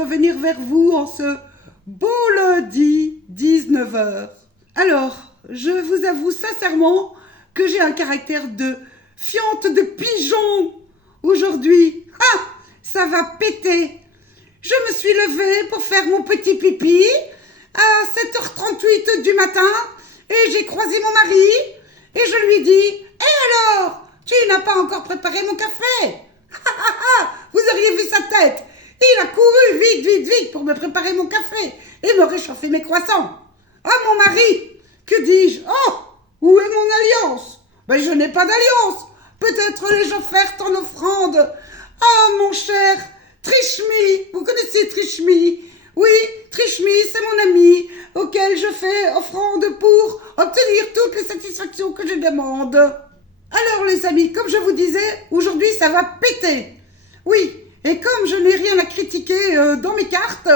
revenir vers vous en ce beau lundi 19h. Alors, je vous avoue sincèrement que j'ai un caractère de fiente de pigeon aujourd'hui. Ah, ça va péter. Je me suis levée pour faire mon petit pipi à 7h38 du matin et j'ai croisé mon mari et je lui ai dit « Et alors, tu n'as pas encore préparé mon café ?» Vous auriez vu sa tête. Il a couru vite pour me préparer mon café et me réchauffer mes croissants. Ah, mon mari, que dis-je? Oh, où est mon alliance? Ben, je n'ai pas d'alliance. Peut-être l'ai-je offerte en offrande. Ah, mon cher Trichemi, vous connaissez Trichemi? Oui, Trichemi, c'est mon ami auquel je fais offrande pour obtenir toutes les satisfactions que je demande. Alors les amis, comme je vous disais, aujourd'hui ça va péter. Oui, et comme je n'ai rien à critiquer dans mes cartes,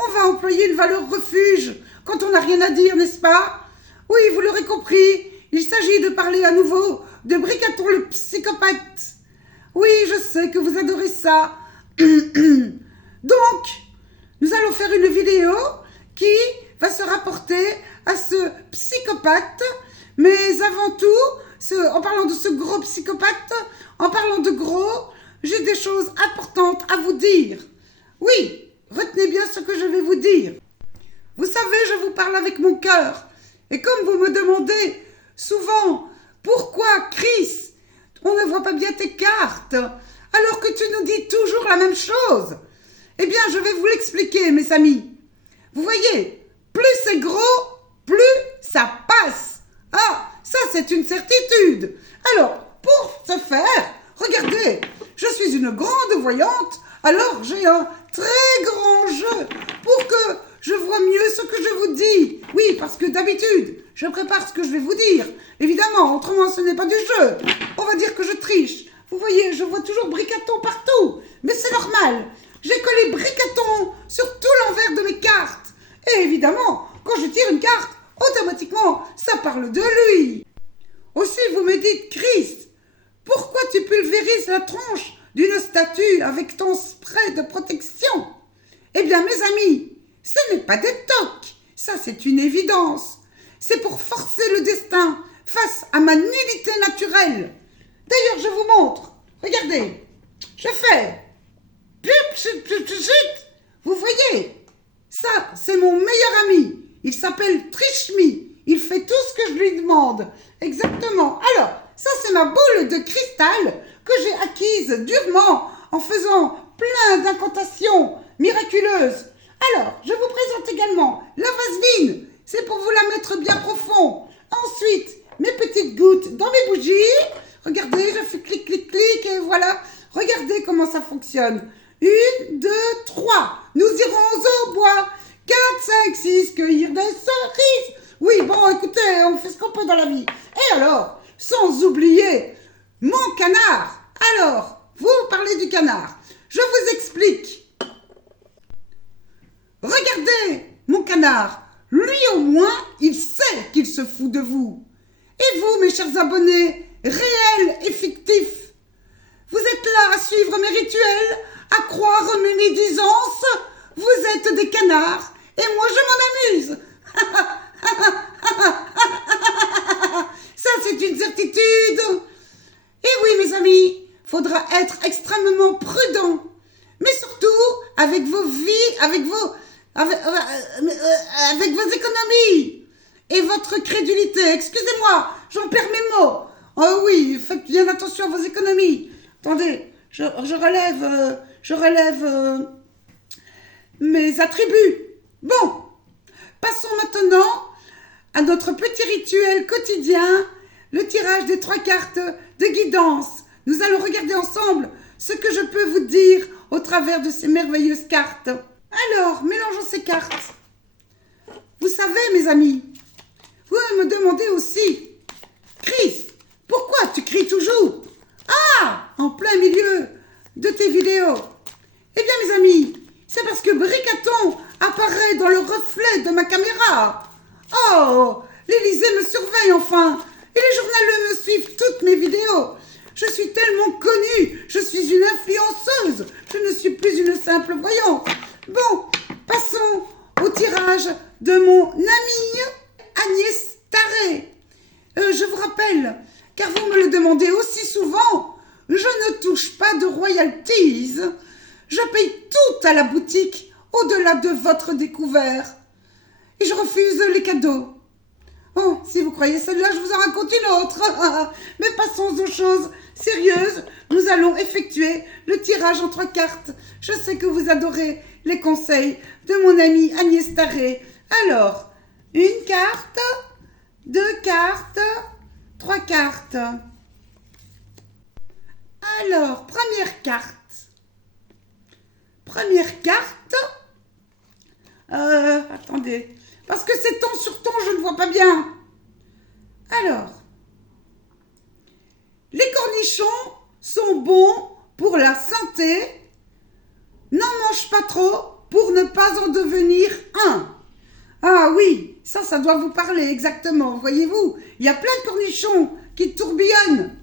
on va employer une valeur refuge quand on n'a rien à dire, n'est-ce pas? Oui, vous l'aurez compris, il s'agit de parler à nouveau de Bricaton le psychopathe. Oui, je sais que vous adorez ça. Donc, nous allons faire une vidéo qui va se rapporter à ce psychopathe, mais avant tout, en parlant de ce gros psychopathe, en parlant de gros, j'ai des choses importantes à vous dire. Oui, retenez bien ce que je vais vous dire. Vous savez, je vous parle avec mon cœur. Et comme vous me demandez souvent, pourquoi, Chris, on ne voit pas bien tes cartes, alors que tu nous dis toujours la même chose? Eh bien, je vais vous l'expliquer, mes amis. Vous voyez, plus c'est gros, plus ça passe. Ah, ça c'est une certitude. Alors, pour ce faire, regardez, je suis une grande voyante, alors j'ai un très grand jeu pour que je vois mieux ce que je vous dis. Oui, parce que d'habitude, je prépare ce que je vais vous dire. Évidemment, autrement ce n'est pas du jeu. On va dire que je triche. Vous voyez, je vois toujours Bricaton partout, mais c'est normal. J'ai collé Bricaton sur tout l'envers de mes cartes. Et évidemment, quand je tire une carte, automatiquement, ça parle de lui. Aussi, vous me dites, Chris, pourquoi tu pulvérises la tronche d'une statue avec ton spray de protection? Eh bien, mes amis, ce n'est pas des tocs, ça c'est une évidence. C'est pour forcer le destin face à ma nullité naturelle. D'ailleurs, je vous montre. Regardez, je fais... Vous voyez, ça c'est mon meilleur ami. Il s'appelle Trichemi. Il fait tout ce que je lui demande. Exactement. Alors, ça c'est ma boule de cristal que j'ai acquise durement en faisant plein d'incantations miraculeuses. Alors, je vous présente également la vaseline. C'est pour vous la mettre bien profond. Ensuite, mes petites gouttes dans mes bougies. Regardez, je fais clic, clic, clic et voilà. Regardez comment ça fonctionne. 1, 2, 3. Nous irons au bois. 4, 5, 6. Cueillir des cerises. Oui, bon, écoutez, on fait ce qu'on peut dans la vie. Et alors, sans oublier mon canard. Alors, vous parlez du canard. Je vous explique. Regardez, mon canard. Lui au moins, il sait qu'il se fout de vous. Et vous, mes chers abonnés, réels et fictifs, vous êtes là à suivre mes rituels, à croire mes médisances. Vous êtes des canards et moi je m'en amuse. Ça c'est une certitude. Et oui mes amis, faudra être extrêmement prudent. Mais surtout avec vos vies, avec vos économies et votre crédulité. Excusez-moi, j'en perds mes mots. Oh oui, faites bien attention à vos économies. Attendez, je relève mes attributs. Bon, passons maintenant à notre petit rituel quotidien, le tirage des 3 cartes de guidance. Nous allons regarder ensemble ce que je peux vous dire au travers de ces merveilleuses cartes. Alors, mélangeons ces cartes. Vous savez, mes amis, vous me demandez aussi, Chris, pourquoi tu cries toujours? Ah, en plein milieu de tes vidéos. Eh bien, mes amis, c'est parce que Bricaton apparaît dans le reflet de ma caméra. Oh, l'Élysée me surveille enfin. Et les journaleux me suivent toutes mes vidéos. Je suis tellement connue, je suis une influenceuse. Je ne suis plus une simple voyante. Bon, passons au tirage de mon amie Agnès Taré. Je vous rappelle, car vous me le demandez aussi souvent, je ne touche pas de royalties. Je paye tout à la boutique au-delà de votre découvert. Et je refuse les cadeaux. Oh, si vous croyez celle-là, je vous en raconte une autre. Mais passons aux choses sérieuses. Nous allons effectuer le tirage en 3 cartes. Je sais que vous adorez les conseils de mon amie Agnès Taré. Alors, 1 carte, 2 cartes, 3 cartes. Alors, première carte. Première carte. Attendez. Parce que c'est ton sur ton, je ne vois pas bien. Alors. Les cornichons sont bons pour la santé. N'en mange pas trop pour ne pas en devenir un. Ah oui, ça doit vous parler exactement. Voyez-vous, il y a plein de cornichons qui tourbillonnent.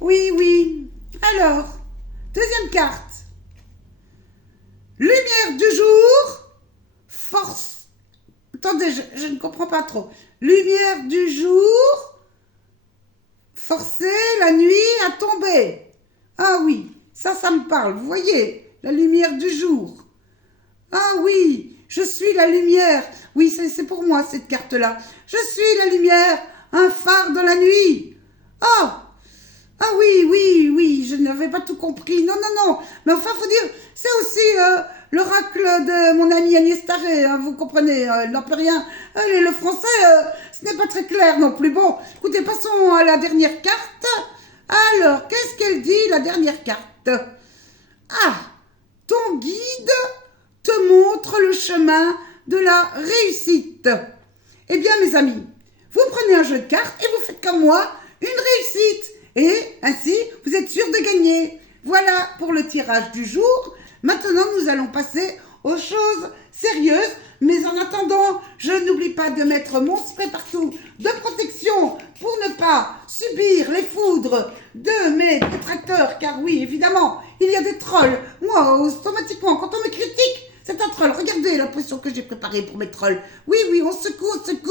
Oui, oui. Alors, deuxième carte. Lumière du jour, force. Attendez, je ne comprends pas trop. Lumière du jour, forcer la nuit à tomber. Ah oui, ça me parle. Vous voyez, la lumière du jour. Ah oui, je suis la lumière. Oui, c'est pour moi cette carte-là. Je suis la lumière, un phare dans la nuit. Oh, ah oui, oui, oui, je n'avais pas tout compris. Non, non, non. Mais enfin, faut dire, c'est aussi l'oracle de mon ami Agnès Taré. Hein, vous comprenez, elle n'en peut rien. Le français, ce n'est pas très clair non plus. Bon, écoutez, passons à la dernière carte. Alors, qu'est-ce qu'elle dit, la dernière carte? Ah, ton guide te montre le chemin de la réussite. Eh bien, mes amis, vous prenez un jeu de cartes et vous faites comme moi une réussite. Et ainsi, vous êtes sûr de gagner. Voilà pour le tirage du jour. Maintenant, nous allons passer aux choses sérieuses. Mais en attendant, je n'oublie pas de mettre mon spray partout de protection pour ne pas subir les foudres de mes détracteurs. Car oui, évidemment, il y a des trolls. Moi, automatiquement, quand on me critique, c'est un troll. Regardez la potion que j'ai préparée pour mes trolls. Oui, oui, on secoue, on secoue.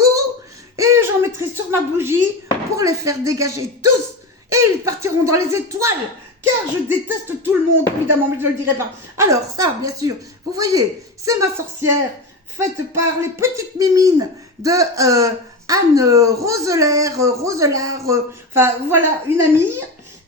Et j'en mettrai sur ma bougie pour les faire dégager tous. Et ils partiront dans les étoiles. Car je déteste tout le monde, évidemment, mais je ne le dirai pas. Alors, ça, bien sûr, vous voyez, c'est ma sorcière, faite par les petites mimines de Anne Roselard, enfin, voilà, une amie.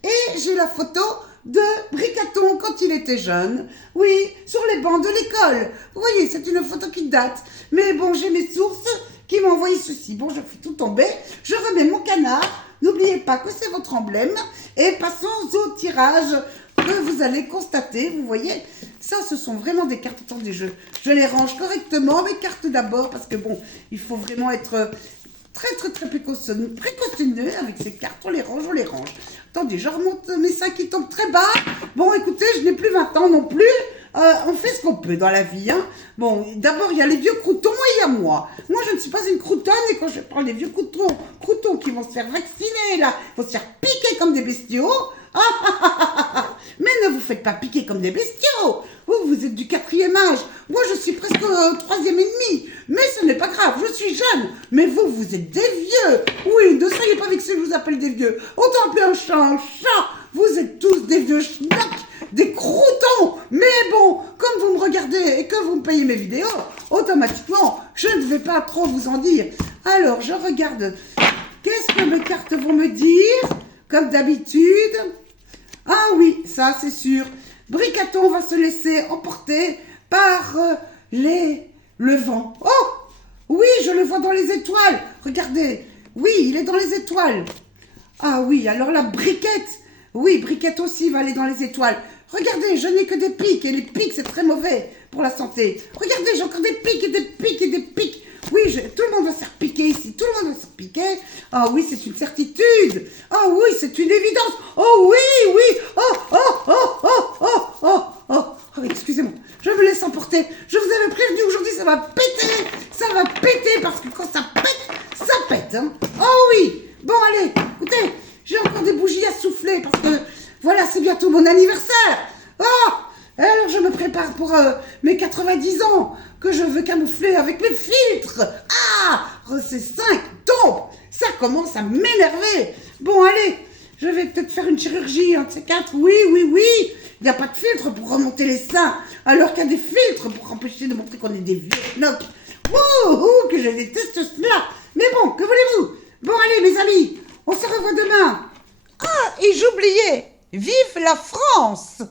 Et j'ai la photo de Bricaton quand il était jeune. Oui, sur les bancs de l'école. Vous voyez, c'est une photo qui date. Mais bon, j'ai mes sources qui m'ont envoyé ceci. Bon, je fais tout tomber. Je remets mon canard. N'oubliez pas que c'est votre emblème. Et passons au tirage que vous allez constater. Vous voyez, ça, ce sont vraiment des cartes. Attendez, je les range correctement. Mes cartes d'abord, parce que bon, il faut vraiment être très précautionneux avec ces cartes. On les range. Attendez, je remonte mes seins qui tombent très bas. Bon, écoutez, je n'ai plus 20 ans non plus. On fait ce qu'on peut dans la vie. Hein. Bon, d'abord, il y a les vieux croutons et il y a moi. Moi, je ne suis pas une croutonne et quand je prends les vieux croutons qui vont se faire vacciner, là, vont se faire piquer comme des bestiaux. Mais ne vous faites pas piquer comme des bestiaux. Vous êtes du 4e âge. Moi, je suis presque au 3e et demi. Mais ce n'est pas grave, je suis jeune. Mais vous êtes des vieux. Oui, ne soyez pas vexés, je vous appelle des vieux. Autant appeler un chat. Vous êtes tous des vieux schnocks, des croutons. Mais bon, comme vous me regardez et que vous me payez mes vidéos, automatiquement, je ne vais pas trop vous en dire. Alors, je regarde. Qu'est-ce que mes cartes vont me dire? Comme d'habitude. Ah oui, ça c'est sûr. Bricaton va se laisser emporter par le vent. Oh, oui, je le vois dans les étoiles. Regardez. Oui, il est dans les étoiles. Ah oui, alors la briquette. Oui, briquette aussi va aller dans les étoiles. Regardez, je n'ai que des pics. Et les pics, c'est très mauvais pour la santé. Regardez, j'ai encore des pics et des pics et des pics. Oui, tout le monde va se faire piquer ici. Tout le monde va se faire piquer. Ah oui, c'est une certitude. Ah oui, c'est une évidence. Oh oui, oui. Oh, excusez-moi. Je me laisse emporter. Je vous avais prévenu aujourd'hui, ça va péter. Ça va péter parce que quand ça pète. Hein. Oh oui. Bon, allez, écoutez, j'ai encore des bougies à souffler parce que, voilà, c'est bientôt mon anniversaire. Oh, alors je me prépare. prépare pour mes 90 ans, que je veux camoufler avec mes filtres. Ah, Rosset 5 tombe. Ça commence à m'énerver. Bon, allez, je vais peut-être faire une chirurgie, un de ces quatre. Oui. Il n'y a pas de filtre pour remonter les seins, alors qu'il y a des filtres pour empêcher de montrer qu'on est des vieux knock. Wouhou, que je déteste cela. Mais bon, que voulez-vous? Bon, allez, mes amis, on se revoit demain. Ah, et j'oubliais, vive la France!